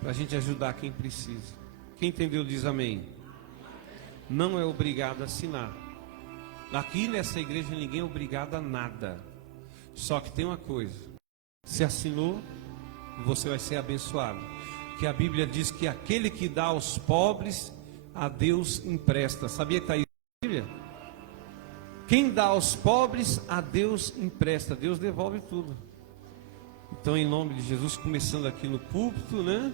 para a gente ajudar quem precisa. Quem entendeu diz amém. Não é obrigado a assinar. Aqui nessa igreja ninguém é obrigado a nada. Só que tem uma coisa: se assinou, você vai ser abençoado. Porque a Bíblia diz que aquele que dá aos pobres, a Deus empresta. Sabia que está aí na Bíblia? Quem dá aos pobres, a Deus empresta. Deus devolve tudo. Então, em nome de Jesus, começando aqui no púlpito, né?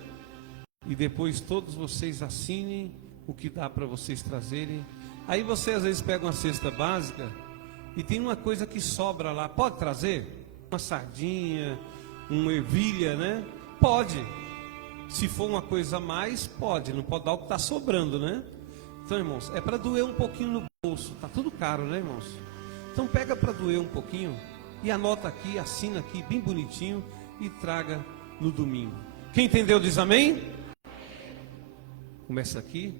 E depois todos vocês assinem o que dá para vocês trazerem. Aí você às vezes pega uma cesta básica e tem uma coisa que sobra lá. Pode trazer? Uma sardinha, uma ervilha, né? Pode. Se for uma coisa a mais, pode. Não pode dar o que está sobrando, né? Então, irmãos, é para doer um pouquinho no bolso. Está tudo caro, né, irmãos? Então pega para doer um pouquinho e anota aqui, assina aqui, bem bonitinho, e traga no domingo. Quem entendeu diz amém? Começa aqui,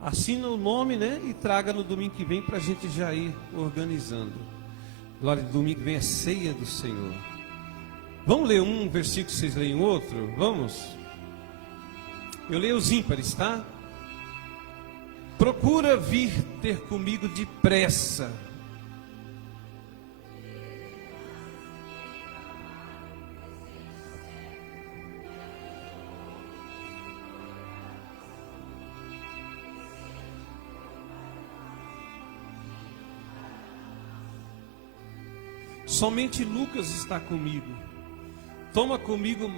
assina o nome, né? E traga no domingo que vem para a gente já ir organizando. Glória, domingo que vem é ceia do Senhor. Vamos ler um versículo, vocês leem outro? Vamos? Eu leio os ímpares, tá? Procura vir ter comigo depressa. Somente Lucas está comigo. Toma comigo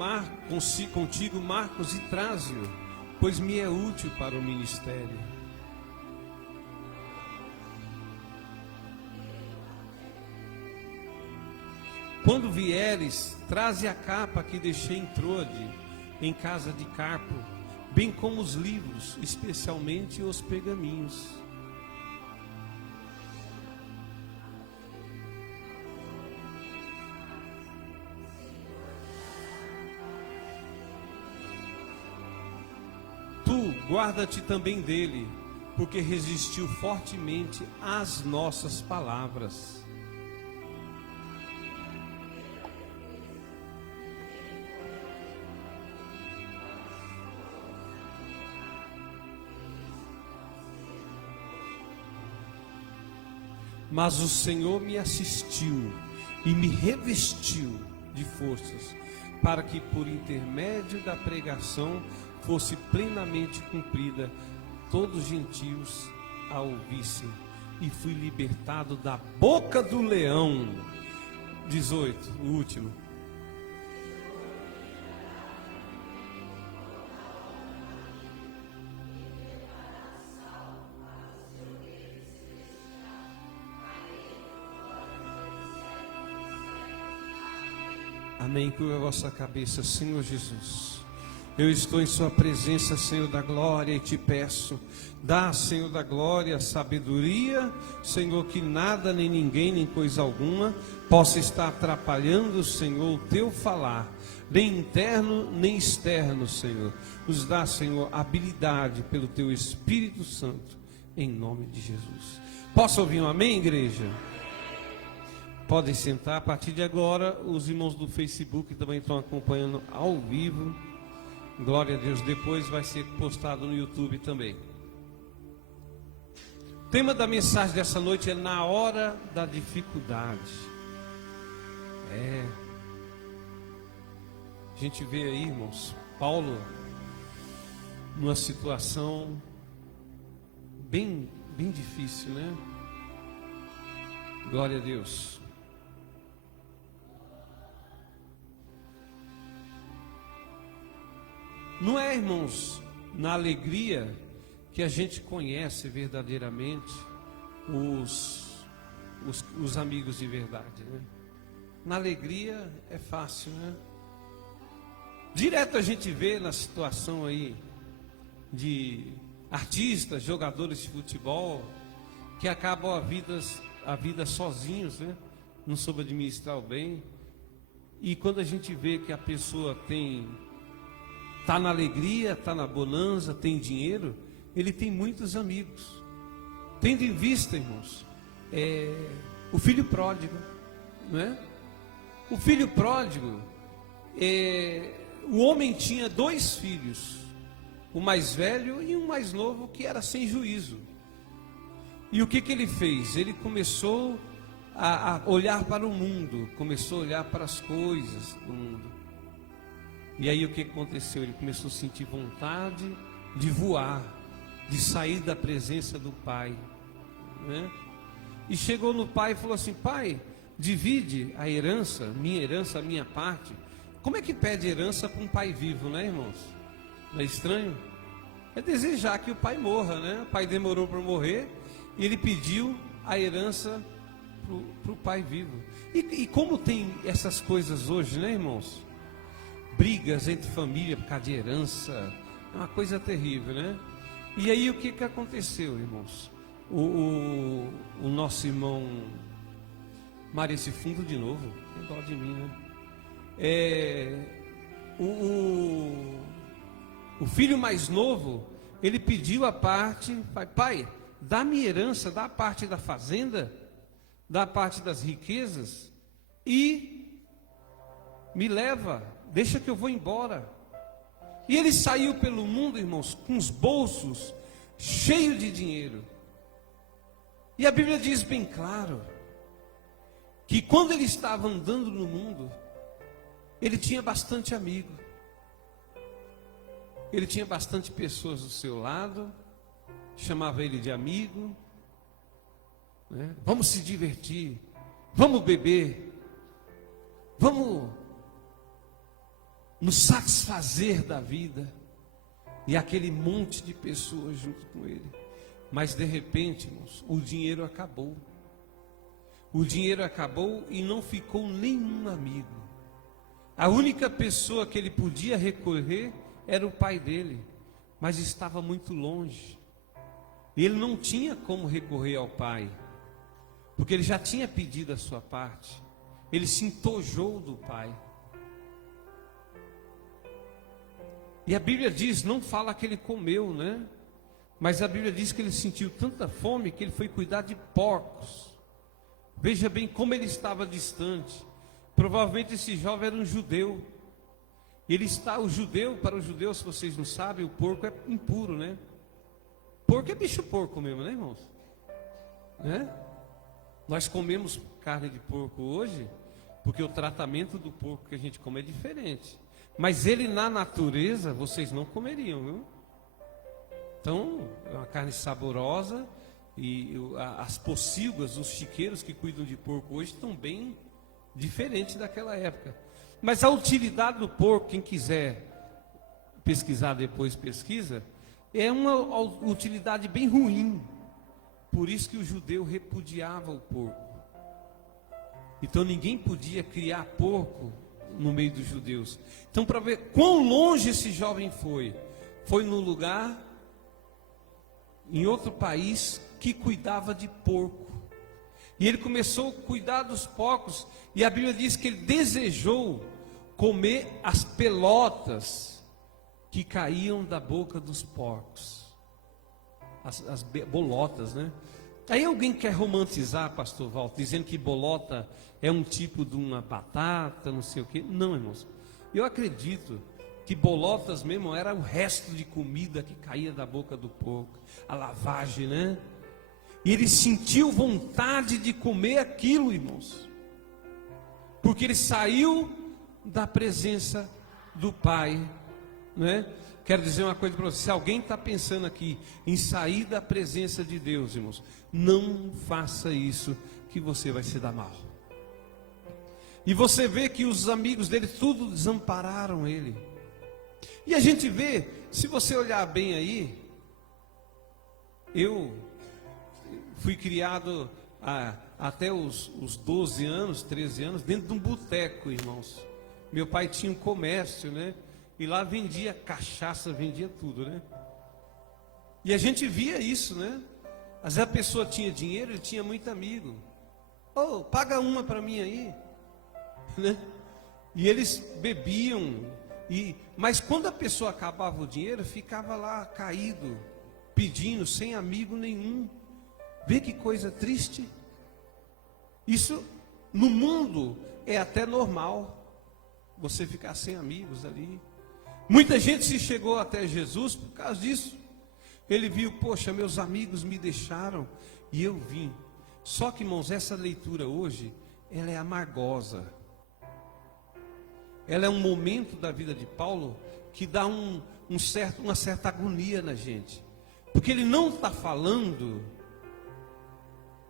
contigo Marcos e traze-o, pois me é útil para o ministério. Quando vieres, traze a capa que deixei em Trode, em casa de Carpo, bem como os livros, especialmente os pergaminhos. Guarda-te também dele, porque resistiu fortemente às nossas palavras. Mas o Senhor me assistiu e me revestiu de forças, para que por intermédio da pregação fosse plenamente cumprida, todos os gentios a ouvissem, e fui libertado da boca do leão. 18, o último. Amém. Curva a vossa cabeça, Senhor Jesus. Eu estou em sua presença, Senhor da glória, e te peço, dá, Senhor da glória, sabedoria, Senhor, que nada, nem ninguém, nem coisa alguma possa estar atrapalhando, Senhor, o teu falar, nem interno, nem externo, Senhor. Nos dá, Senhor, habilidade pelo teu Espírito Santo, em nome de Jesus. Posso ouvir um amém, igreja? Podem sentar. A partir de agora, os irmãos do Facebook também estão acompanhando ao vivo. Glória a Deus, depois vai ser postado no YouTube também. O tema da mensagem dessa noite é na hora da dificuldade. A gente vê aí, irmãos, Paulo numa situação bem difícil, né? Glória a Deus. Não é, irmãos, na alegria que a gente conhece verdadeiramente os amigos de verdade, né? Na alegria é fácil, né? Direto a gente vê na situação aí de artistas, jogadores de futebol que acabam a vida sozinhos, né? Não soube administrar o bem. E quando a gente vê que a pessoa está na alegria, está na bonança, tem dinheiro, ele tem muitos amigos. Tendo em vista, irmãos, o filho pródigo, não é? O filho pródigo, o homem tinha 2 filhos, o mais velho e um mais novo, que era sem juízo. E o que ele fez? Ele começou a olhar para o mundo, começou a olhar para as coisas do mundo. E aí o que aconteceu? Ele começou a sentir vontade de voar, de sair da presença do pai, né? E chegou no pai e falou assim: pai, divide a herança, a minha parte. Como é que pede herança para um pai vivo, né, irmãos? Não é estranho? É desejar que o pai morra, né? O pai demorou para morrer e ele pediu a herança para o pai vivo. E como tem essas coisas hoje, né, irmãos? Brigas entre família por causa de herança, é uma coisa terrível, né? E aí o que aconteceu, irmãos? O nosso irmão Maria, esse fundo de novo, tem dó de mim, né? O filho mais novo, ele pediu a parte, pai, dá minha herança, dá a parte da fazenda, dá a parte das riquezas e me leva, deixa que eu vou embora. E ele saiu pelo mundo, irmãos, com os bolsos cheios de dinheiro. E a Bíblia diz bem claro que quando ele estava andando no mundo, ele tinha bastante amigo, ele tinha bastante pessoas do seu lado, chamava ele de amigo, né? Vamos se divertir, vamos beber, vamos nos satisfazer da vida. E aquele monte de pessoas junto com ele. Mas de repente, irmãos, o dinheiro acabou. O dinheiro acabou e não ficou nenhum amigo. A única pessoa que ele podia recorrer era o pai dele, mas estava muito longe. E ele não tinha como recorrer ao pai, porque ele já tinha pedido a sua parte. Ele se entojou do pai. E a Bíblia diz, não fala que ele comeu, né? Mas a Bíblia diz que ele sentiu tanta fome que ele foi cuidar de porcos. Veja bem como ele estava distante. Provavelmente esse jovem era um judeu. O judeu, para o judeu, se vocês não sabem, o porco é impuro, né? Porco é bicho porco mesmo, né, irmãos? Né? Nós comemos carne de porco hoje, porque o tratamento do porco que a gente come é diferente. Mas ele na natureza, vocês não comeriam, viu? Então, é uma carne saborosa. E as pocilgas, os chiqueiros que cuidam de porco hoje estão bem diferentes daquela época. Mas a utilidade do porco, quem quiser pesquisar depois, pesquisa, é uma utilidade bem ruim. Por isso que o judeu repudiava o porco. Então ninguém podia criar porco no meio dos judeus. Então, para ver quão longe esse jovem foi num lugar, em outro país, que cuidava de porco. E ele começou a cuidar dos porcos, e a Bíblia diz que ele desejou comer as pelotas que caíam da boca dos porcos, as bolotas, né? Aí alguém quer romantizar, pastor Walter, dizendo que bolota é um tipo de uma batata, não sei o quê. Não, irmãos, eu acredito que bolotas mesmo era o resto de comida que caía da boca do porco, a lavagem, né? E ele sentiu vontade de comer aquilo, irmãos, porque ele saiu da presença do Pai, né? Quero dizer uma coisa para você: se alguém está pensando aqui em sair da presença de Deus, irmãos, não faça isso, que você vai se dar mal. E você vê que os amigos dele tudo desampararam ele. E a gente vê, se você olhar bem aí, eu fui criado até os 12 anos, 13 anos, dentro de um boteco, irmãos. Meu pai tinha um comércio, né? E lá vendia cachaça, vendia tudo, né? E a gente via isso, né? Às vezes a pessoa tinha dinheiro, ele tinha muito amigo. Oh, paga uma para mim aí, né? E eles bebiam. Mas quando a pessoa acabava o dinheiro, ficava lá caído, pedindo, sem amigo nenhum. Vê que coisa triste. Isso no mundo é até normal, você ficar sem amigos ali, Muita gente se chegou até Jesus por causa disso. Ele viu, poxa, meus amigos me deixaram e eu vim. Só que, irmãos, essa leitura hoje, ela é amargosa. Ela é um momento da vida de Paulo que dá uma certa agonia na gente. Porque ele não está falando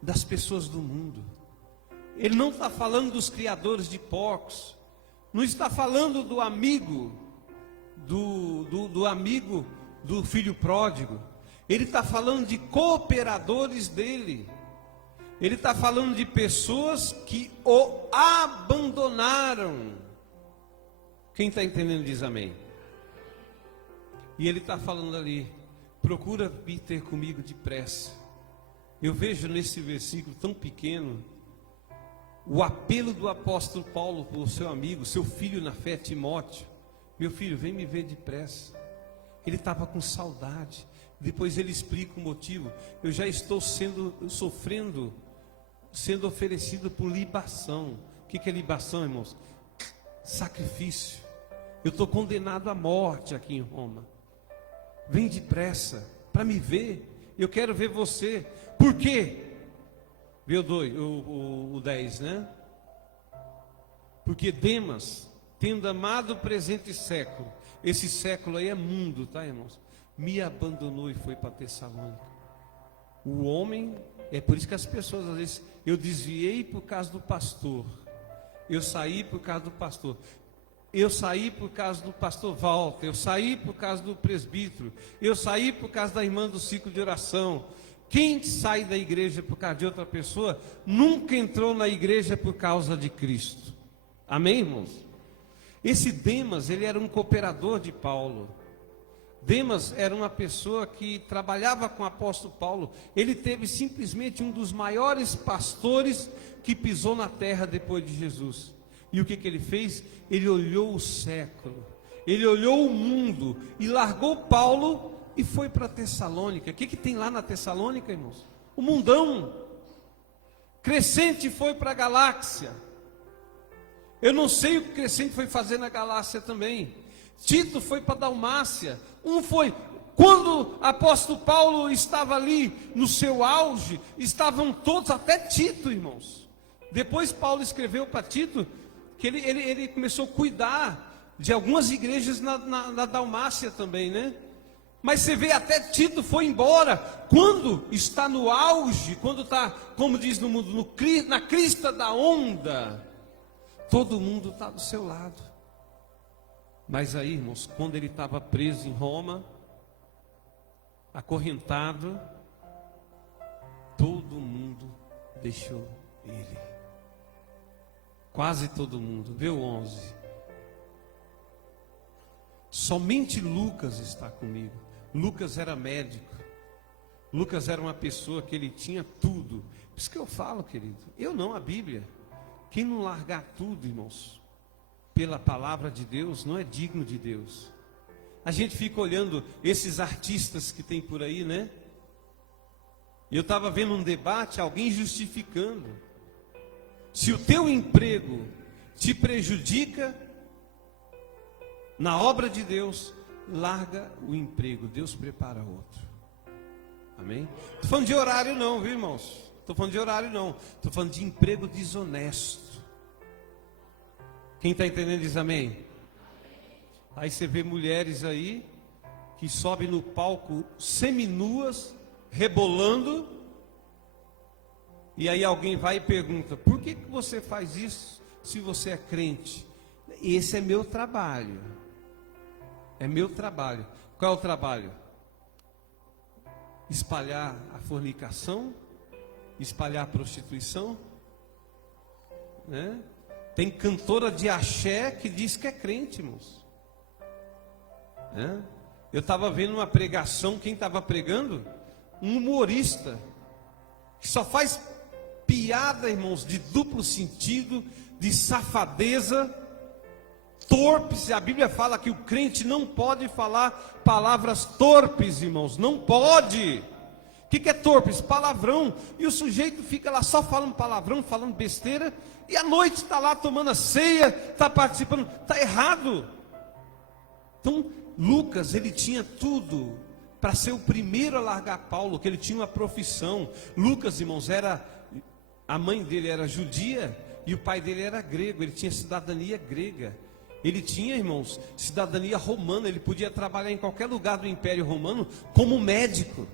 das pessoas do mundo. Ele não está falando dos criadores de porcos. Não está falando do amigo, do amigo do filho pródigo. Ele está falando de cooperadores dele. Ele está falando de pessoas que o abandonaram. Quem está entendendo diz amém. E ele está falando ali, procura vir ter comigo depressa. Eu vejo nesse versículo tão pequeno o apelo do apóstolo Paulo para o seu amigo, seu filho na fé, Timóteo. Meu filho, vem me ver depressa. Ele estava com saudade. Depois ele explica o motivo. Eu já estou sendo oferecido por libação. O que é libação, irmãos? Sacrifício. Eu estou condenado à morte aqui em Roma. Vem depressa para me ver. Eu quero ver você. Por quê? Vê o 10, né? Porque Demas, tendo amado o presente século, esse século aí é mundo, tá, irmãos? Me abandonou e foi para Tessalônica. O homem, é por isso que as pessoas às vezes, eu desviei por causa do pastor, eu saí por causa do pastor, eu saí por causa do pastor Walter, eu saí por causa do presbítero, eu saí por causa da irmã do ciclo de oração. Quem sai da igreja por causa de outra pessoa, nunca entrou na igreja por causa de Cristo. Amém, irmãos? Esse Demas, ele era um cooperador de Paulo. Demas era uma pessoa que trabalhava com o apóstolo Paulo. Ele teve simplesmente um dos maiores pastores que pisou na terra depois de Jesus. E o que ele fez? Ele olhou o século, ele olhou o mundo e largou Paulo e foi para Tessalônica. O que tem lá na Tessalônica, irmãos? O mundão. Crescente foi para a Galáxia. Eu não sei o que Crescente foi fazer na Galácia também. Tito foi para Dalmácia. Quando o apóstolo Paulo estava ali no seu auge, estavam todos, até Tito, irmãos. Depois Paulo escreveu para Tito que ele começou a cuidar de algumas igrejas na Dalmácia também, né? Mas você vê, até Tito foi embora. Quando está no auge, quando está, como diz no mundo, na crista da onda, todo mundo está do seu lado. Mas aí, irmãos, quando ele estava preso em Roma, acorrentado, todo mundo deixou ele. Quase todo mundo. Vê o 11. Somente Lucas está comigo. Lucas era médico. Lucas era uma pessoa que ele tinha tudo. Por isso que eu falo, querido, eu não, a Bíblia. Quem não largar tudo, irmãos, pela palavra de Deus, não é digno de Deus. A gente fica olhando esses artistas que tem por aí, né? E eu estava vendo um debate, alguém justificando. Se o teu emprego te prejudica na obra de Deus, larga o emprego, Deus prepara outro. Amém? Estou falando de horário não, viu, irmãos? Estou falando de horário não. Estou falando de emprego desonesto. Quem está entendendo diz amém? Aí você vê mulheres aí que sobem no palco seminuas, rebolando. E aí alguém vai e pergunta: por que você faz isso se você é crente? Esse é meu trabalho. É meu trabalho. Qual é o trabalho? Espalhar a fornicação, espalhar a prostituição, né? Tem cantora de axé que diz que é crente, irmãos. Eu estava vendo uma pregação, quem estava pregando? Um humorista, que só faz piada, irmãos, de duplo sentido, de safadeza, torpes. A Bíblia fala que o crente não pode falar palavras torpes, irmãos, não pode. O que é torpes? Palavrão. E o sujeito fica lá só falando palavrão, falando besteira, e à noite está lá tomando a ceia, está participando. Está errado. Então, Lucas, ele tinha tudo para ser o primeiro a largar Paulo, que ele tinha uma profissão. Lucas, irmãos, a mãe dele era judia e o pai dele era grego, ele tinha cidadania grega. Ele tinha, irmãos, cidadania romana, ele podia trabalhar em qualquer lugar do Império Romano como médico.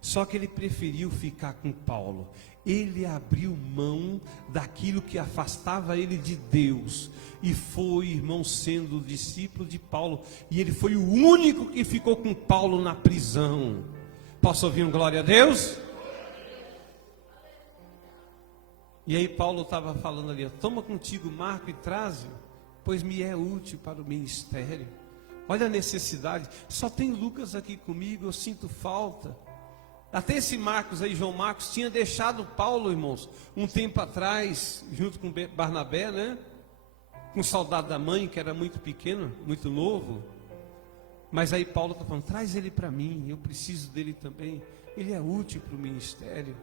Só que ele preferiu ficar com Paulo. Ele abriu mão daquilo que afastava ele de Deus e foi, irmão, sendo discípulo de Paulo. E ele foi o único que ficou com Paulo na prisão. Posso ouvir um glória a Deus? E aí Paulo estava falando ali, toma contigo Marco e traze-o, pois me é útil para o ministério. Olha a necessidade, só tem Lucas aqui comigo, eu sinto falta. Até esse Marcos aí, João Marcos, tinha deixado Paulo, irmãos, um tempo atrás, junto com Barnabé, né? Com saudade da mãe, que era muito pequeno, muito novo. Mas aí Paulo está falando, traz ele para mim, eu preciso dele também. Ele é útil para o ministério.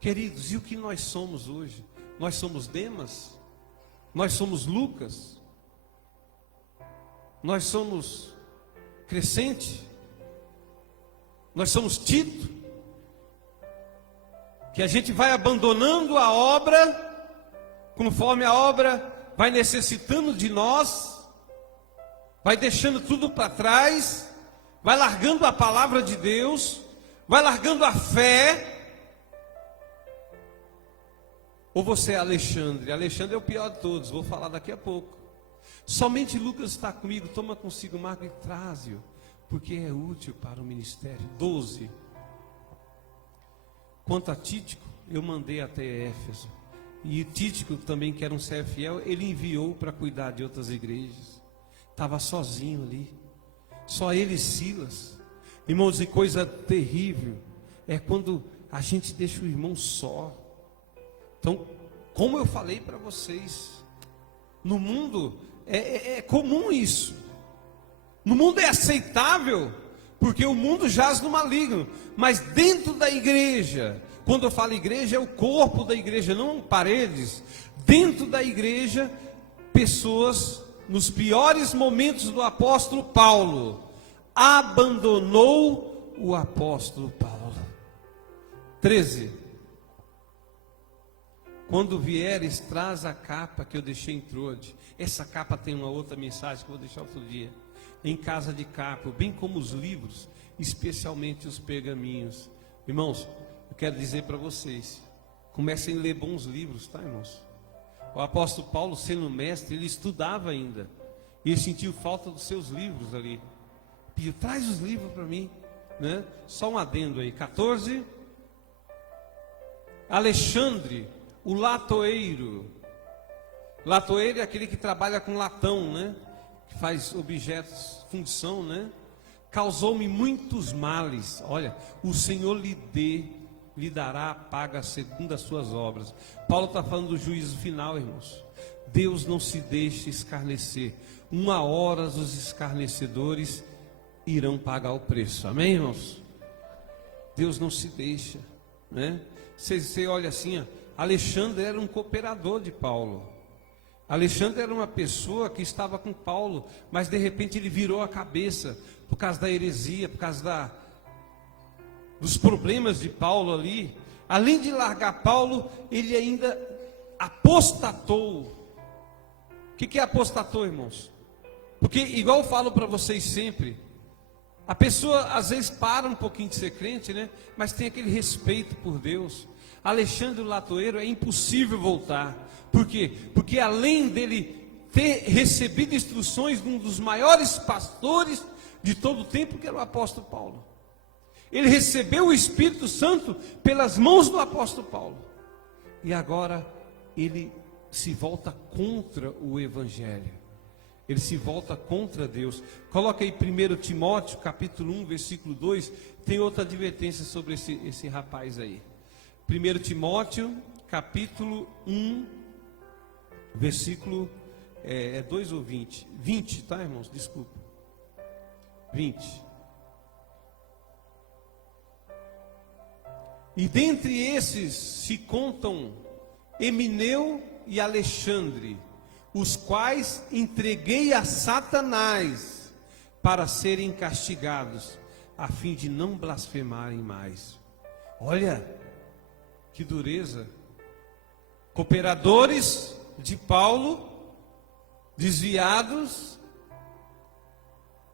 Queridos, e o que nós somos hoje? Nós somos Demas? Nós somos Lucas? Nós somos Crescente? Nós somos Tito, que a gente vai abandonando a obra, conforme a obra vai necessitando de nós, vai deixando tudo para trás, vai largando a palavra de Deus, vai largando a fé. Ou você é Alexandre? Alexandre é o pior de todos, vou falar daqui a pouco. Somente Lucas está comigo, toma consigo Marco e traze-o, porque é útil para o ministério. 12. Quanto a Títico, eu mandei até Éfeso. E Títico também, que era um servo fiel, ele enviou para cuidar de outras igrejas. Estava sozinho ali. Só ele e Silas. Irmãos, e coisa terrível é quando a gente deixa o irmão só. Então, como eu falei para vocês, no mundo é comum isso. No mundo é aceitável, porque o mundo jaz no maligno. Mas dentro da igreja, quando eu falo igreja, é o corpo da igreja, não paredes. Dentro da igreja, pessoas, nos piores momentos do apóstolo Paulo, abandonou o apóstolo Paulo. 13. Quando vieres, traz a capa que eu deixei em Troade. Essa capa tem uma outra mensagem que eu vou deixar outro dia. Em casa de Carpo, bem como os livros, especialmente os pergaminhos. Irmãos, eu quero dizer para vocês, comecem a ler bons livros, tá, irmãos? O apóstolo Paulo, sendo mestre, ele estudava ainda, e ele sentiu falta dos seus livros ali. Pediu, traz os livros para mim, né? Só um adendo aí, 14. Alexandre, o latoeiro. Latoeiro é aquele que trabalha com latão, né? Que faz objetos, função, né? Causou-me muitos males. Olha, o Senhor lhe dará a paga segundo as suas obras. Paulo está falando do juízo final, irmãos. Deus não se deixa escarnecer. Uma hora os escarnecedores irão pagar o preço. Amém, irmãos? Deus não se deixa, né? Você olha assim, ó, Alexandre era um cooperador de Paulo. Alexandre era uma pessoa que estava com Paulo, mas de repente ele virou a cabeça por causa da heresia, por causa dos problemas de Paulo ali. Além de largar Paulo, ele ainda apostatou. O que é apostatou, irmãos? Porque, igual eu falo para vocês sempre, a pessoa às vezes para um pouquinho de ser crente, né? Mas tem aquele respeito por Deus. Alexandre o latoeiro é impossível voltar. Por quê? Porque além dele ter recebido instruções de um dos maiores pastores de todo o tempo, que era o apóstolo Paulo, ele recebeu o Espírito Santo pelas mãos do apóstolo Paulo, e agora ele se volta contra o Evangelho, ele se volta contra Deus. Coloca aí 1 Timóteo capítulo 1, versículo 2, tem outra advertência sobre esse rapaz aí. 1 Timóteo capítulo 1, versículo 2 ou 20? 20, tá, irmãos? Desculpa. 20. E dentre esses se contam Emineu e Alexandre, os quais entreguei a Satanás para serem castigados, a fim de não blasfemarem mais. Olha, que dureza. Cooperadores de Paulo, desviados,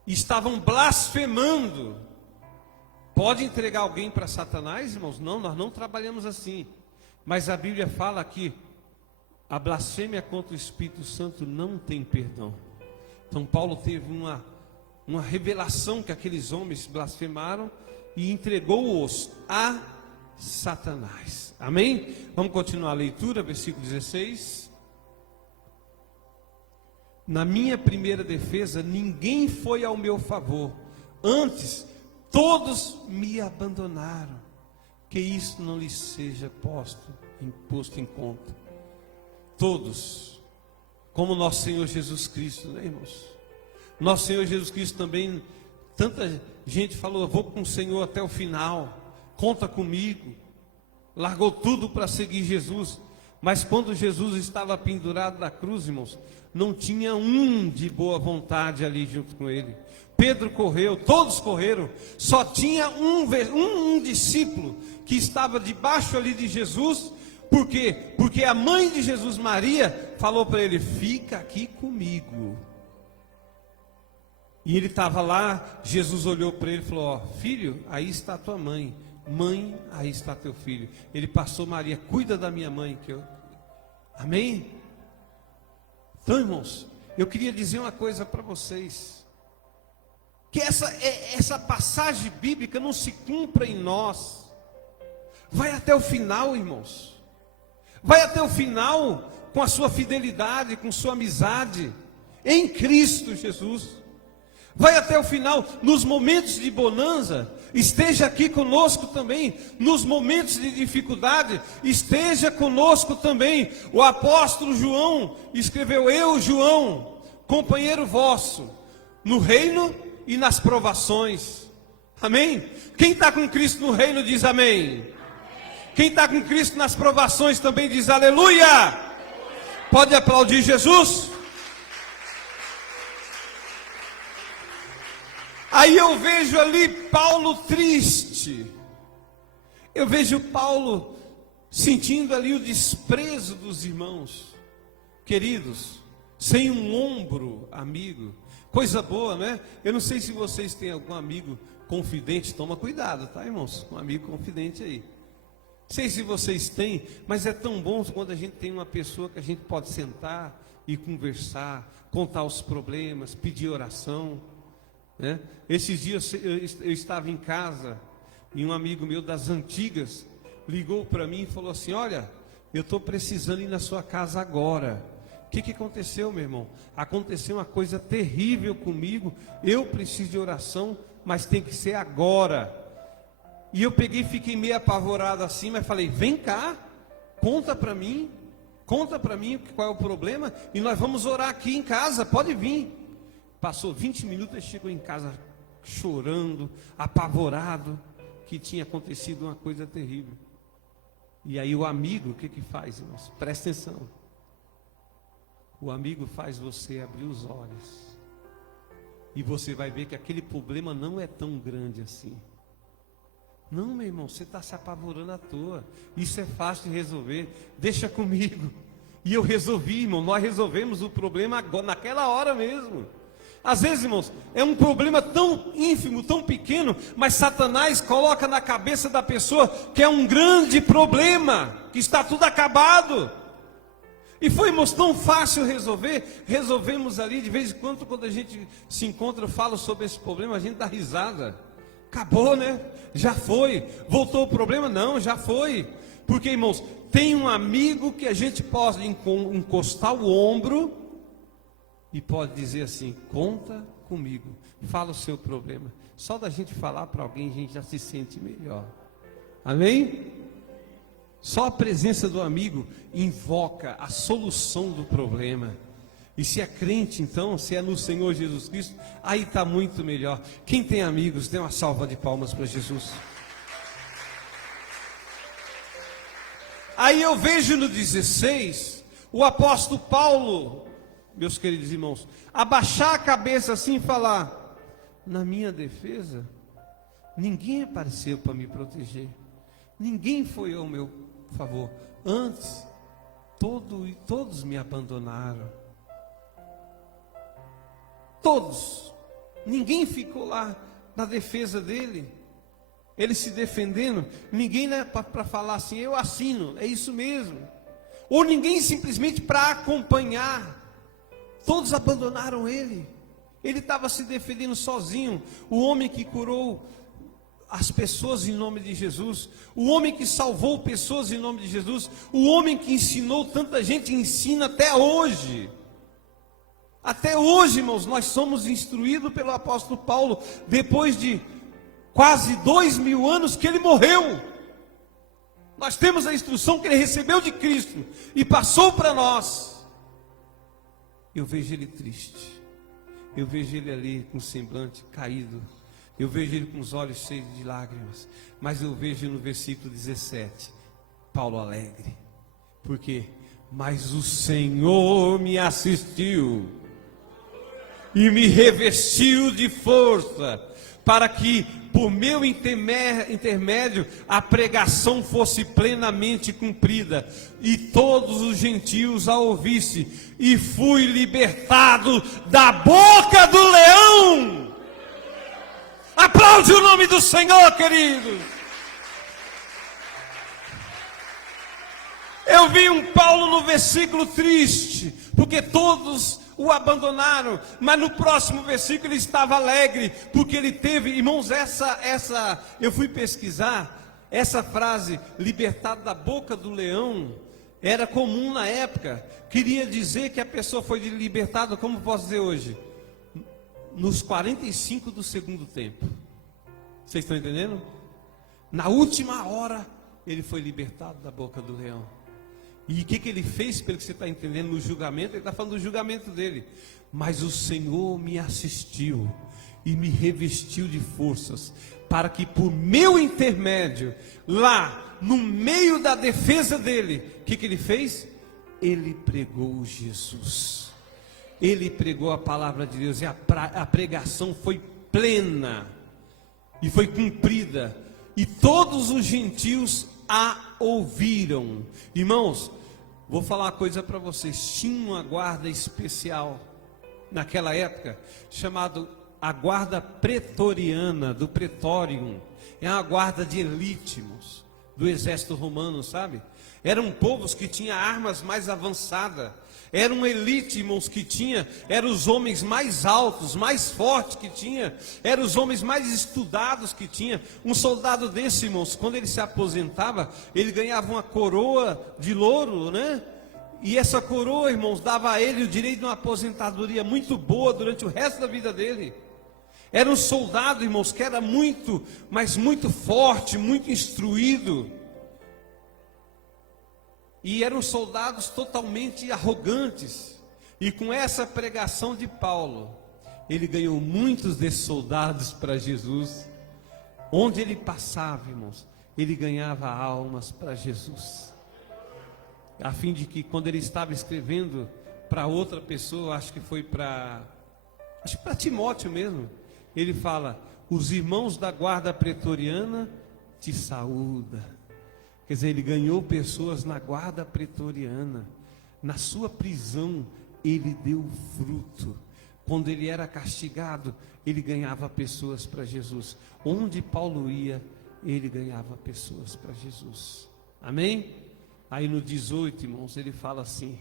estavam blasfemando. Pode entregar alguém para Satanás, irmãos? Não, nós não trabalhamos assim. Mas a Bíblia fala que a blasfêmia contra o Espírito Santo não tem perdão. Então Paulo teve uma revelação que aqueles homens blasfemaram e entregou-os a Satanás. Amém? Vamos continuar a leitura, versículo 16. Na minha primeira defesa, ninguém foi ao meu favor. Antes, todos me abandonaram. Que isso não lhes seja posto em conta. Todos, como nosso Senhor Jesus Cristo, né, irmãos? Nosso Senhor Jesus Cristo também, tanta gente falou, vou com o Senhor até o final, conta comigo, largou tudo para seguir Jesus. Mas quando Jesus estava pendurado na cruz, irmãos, não tinha um de boa vontade ali junto com ele. Pedro correu, todos correram, só tinha um discípulo que estava debaixo ali de Jesus. Por quê? Porque a mãe de Jesus, Maria, falou para ele, fica aqui comigo. E ele estava lá, Jesus olhou para ele e falou, ó, filho, aí está tua mãe. Mãe, aí está teu filho. Ele passou, Maria, cuida da minha mãe. Amém? Então, irmãos, eu queria dizer uma coisa para vocês. Que essa passagem bíblica não se cumpra em nós. Vai até o final, irmãos. Vai até o final com a sua fidelidade, com sua amizade em Cristo Jesus. Vai até o final nos momentos de bonança. Esteja aqui conosco também nos momentos de dificuldade. Esteja conosco também. O apóstolo João escreveu, eu, João, companheiro vosso, no reino e nas provações. Amém? Quem está com Cristo no reino diz amém. Quem está com Cristo nas provações também diz aleluia. Pode aplaudir Jesus? Aí eu vejo ali Paulo triste. Eu vejo Paulo sentindo ali o desprezo dos irmãos. Queridos, sem um ombro amigo. Coisa boa, né? Eu não sei se vocês têm algum amigo confidente. Toma cuidado, tá, irmãos? Um amigo confidente aí. Não sei se vocês têm, mas é tão bom quando a gente tem uma pessoa que a gente pode sentar e conversar, contar os problemas, pedir oração, né? Esses dias eu estava em casa e um amigo meu das antigas ligou para mim e falou assim, olha, eu estou precisando ir na sua casa agora. O que aconteceu, meu irmão? Aconteceu uma coisa terrível comigo, eu preciso de oração, mas tem que ser agora. E eu peguei e fiquei meio apavorado assim, mas falei, vem cá, conta para mim qual é o problema, e nós vamos orar aqui em casa, pode vir. Passou 20 minutos, ele chegou em casa chorando, apavorado, que tinha acontecido uma coisa terrível. E aí o amigo, o que faz, irmãos? Presta atenção. O amigo faz você abrir os olhos. E você vai ver que aquele problema não é tão grande assim. Não, meu irmão, você está se apavorando à toa. Isso é fácil de resolver. Deixa comigo. E eu resolvi, irmão. Nós resolvemos o problema agora, naquela hora mesmo. Às vezes, irmãos, é um problema tão ínfimo, tão pequeno, mas Satanás coloca na cabeça da pessoa que é um grande problema, que está tudo acabado. E foi, irmãos, tão fácil resolver. Resolvemos ali, de vez em quando a gente se encontra, eu falo sobre esse problema, a gente dá risada. Acabou, né? Já foi. Voltou o problema? Não, já foi. Porque, irmãos, tem um amigo que a gente pode encostar o ombro e pode dizer assim, conta comigo, fala o seu problema. Só da gente falar para alguém, a gente já se sente melhor. Amém? Só a presença do amigo invoca a solução do problema. E se é crente, então, se é no Senhor Jesus Cristo, aí está muito melhor. Quem tem amigos, dê uma salva de palmas para Jesus. Aí eu vejo no 16, o apóstolo Paulo, meus queridos irmãos, abaixar a cabeça assim e falar, na minha defesa, ninguém apareceu para me proteger, ninguém foi ao meu favor. Antes, todos me abandonaram. Todos. Ninguém ficou lá na defesa dele. Ele se defendendo. Ninguém, né, para falar assim, eu assino, é isso mesmo. Ou ninguém simplesmente para acompanhar. Todos abandonaram ele. Ele estava se defendendo sozinho. O homem que curou as pessoas em nome de Jesus, o homem que salvou pessoas em nome de Jesus, o homem que ensinou tanta gente, ensina até hoje. Até hoje, irmãos, nós somos instruídos pelo apóstolo Paulo, depois de quase 2000 anos que ele morreu. Nós temos a instrução que ele recebeu de Cristo e passou para nós. Eu vejo ele triste, eu vejo ele ali com o semblante caído, eu vejo ele com os olhos cheios de lágrimas, mas eu vejo no versículo 17, Paulo alegre, porque mas o Senhor me assistiu e me revestiu de força, para que por meu intermédio a pregação fosse plenamente cumprida, e todos os gentios a ouvissem, e fui libertado da boca do leão. Aplaude o nome do Senhor, queridos. Eu vi um Paulo no versículo triste, porque todos o abandonaram, mas no próximo versículo ele estava alegre, porque ele teve, irmãos, eu fui pesquisar, essa frase, libertado da boca do leão, era comum na época, queria dizer que a pessoa foi libertada, como posso dizer hoje, nos 45 do segundo tempo. Vocês estão entendendo? Na última hora, ele foi libertado da boca do leão. E o que ele fez, pelo que você está entendendo, no julgamento? Ele está falando do julgamento dele. Mas o Senhor me assistiu e me revestiu de forças, para que por meu intermédio, lá no meio da defesa dele, o que ele fez? Ele pregou Jesus. Ele pregou a palavra de Deus, e a pregação foi plena e foi cumprida, e todos os gentios a ouviram. Irmãos, vou falar uma coisa para vocês. Tinha uma guarda especial naquela época, chamada a guarda pretoriana, do Pretorium. É uma guarda de elite, irmãos, do exército romano, sabe? Eram povos que tinham armas mais avançadas. Era uma elite, irmãos, que tinha, eram os homens mais altos, mais fortes que tinha, eram os homens mais estudados que tinha. Um soldado desse, irmãos, quando ele se aposentava, ele ganhava uma coroa de louro, né? E essa coroa, irmãos, dava a ele o direito de uma aposentadoria muito boa durante o resto da vida dele. Era um soldado, irmãos, que era muito, mas muito forte, muito instruído. E eram soldados totalmente arrogantes. E com essa pregação de Paulo, ele ganhou muitos desses soldados para Jesus. Onde ele passava, irmãos, ele ganhava almas para Jesus. A fim de que quando ele estava escrevendo para outra pessoa, acho que para Timóteo mesmo, ele fala: os irmãos da guarda pretoriana te saúdam. Quer dizer, ele ganhou pessoas na guarda pretoriana. Na sua prisão, ele deu fruto. Quando ele era castigado, ele ganhava pessoas para Jesus. Onde Paulo ia, ele ganhava pessoas para Jesus. Amém? Aí no 18, irmãos, ele fala assim: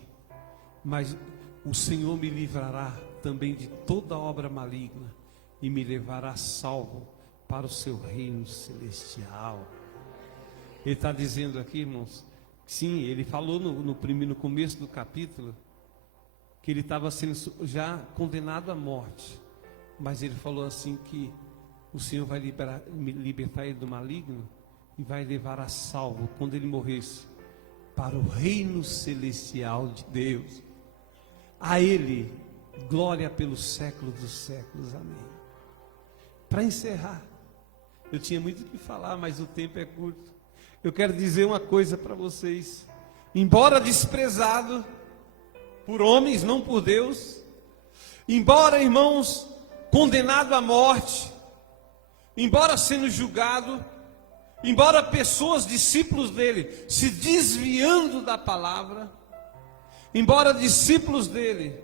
mas o Senhor me livrará também de toda obra maligna, e me levará salvo para o seu reino celestial. Ele está dizendo aqui, irmãos, sim, ele falou no começo do capítulo, que ele estava sendo já condenado à morte, mas ele falou assim que o Senhor vai libertar ele do maligno, e vai levar a salvo, quando ele morresse, para o reino celestial de Deus. A ele, glória pelos séculos dos séculos, amém. Para encerrar, eu tinha muito o que falar, mas o tempo é curto. Eu quero dizer uma coisa para vocês: embora desprezado por homens, não por Deus, embora, irmãos, condenado à morte, embora sendo julgado, embora pessoas, discípulos dele, se desviando da palavra, embora discípulos dele,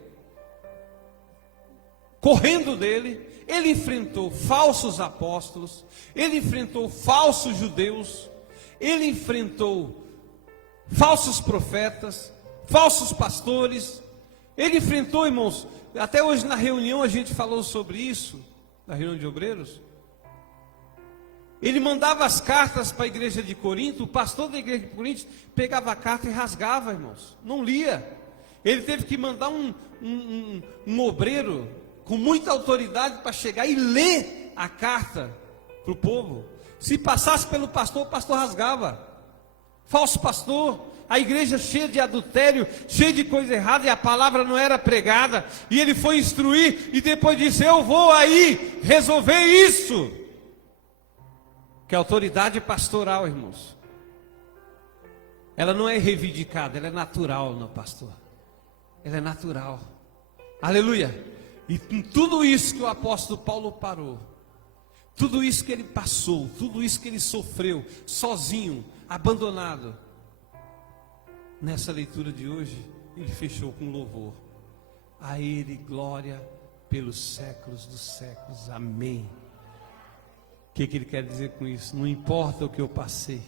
correndo dele, ele enfrentou falsos apóstolos, ele enfrentou falsos judeus, ele enfrentou falsos profetas, falsos pastores, ele enfrentou, irmãos, até hoje na reunião a gente falou sobre isso, na reunião de obreiros. Ele mandava as cartas para a igreja de Corinto, o pastor da igreja de Corinto pegava a carta e rasgava, irmãos, não lia. Ele teve que mandar um obreiro com muita autoridade para chegar e ler a carta para o povo. Se passasse pelo pastor, o pastor rasgava. Falso pastor, a igreja cheia de adultério, cheia de coisa errada, e a palavra não era pregada, e ele foi instruir, e depois disse: eu vou aí resolver isso. Que a autoridade pastoral, irmãos, ela não é reivindicada, ela é natural no pastor. Ela é natural. Aleluia. E com tudo isso que o apóstolo Paulo parou, tudo isso que ele passou, tudo isso que ele sofreu, sozinho, abandonado, nessa leitura de hoje, ele fechou com louvor. A ele glória pelos séculos dos séculos. Amém. O que ele quer dizer com isso? Não importa o que eu passei,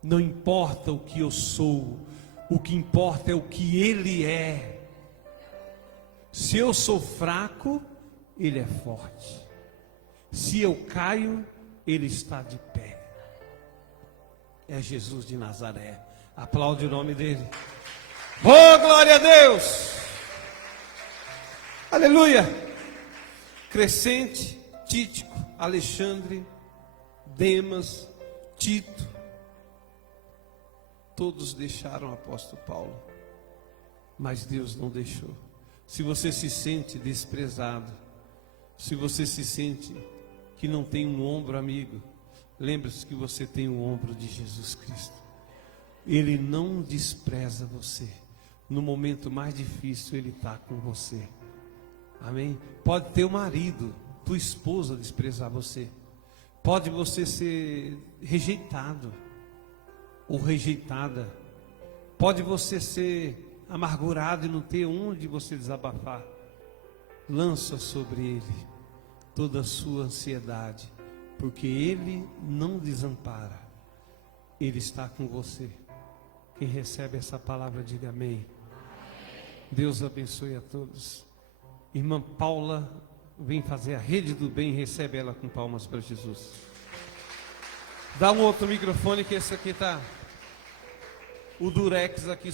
não importa o que eu sou, o que importa é o que ele é. Se eu sou fraco, ele é forte. Se eu caio, ele está de pé. É Jesus de Nazaré. Aplaude o nome dele. Oh, glória a Deus! Aleluia! Crescente, Títico, Alexandre, Demas, Tito, todos deixaram o apóstolo Paulo, mas Deus não deixou. Se você se sente desprezado, se você se sente que não tem um ombro amigo, lembre-se que você tem o ombro de Jesus Cristo. Ele não despreza você. No momento mais difícil, Ele está com você. Amém? Pode ter o marido, tua esposa desprezar você. Pode você ser rejeitado ou rejeitada. Pode você ser amargurado e não ter onde você desabafar. Lança sobre Ele toda a sua ansiedade, porque Ele não desampara. Ele está com você. Quem recebe essa palavra, diga amém. Deus abençoe a todos. Irmã Paula vem fazer a rede do bem, recebe ela com palmas para Jesus. Dá um outro microfone, que esse aqui está o durex aqui.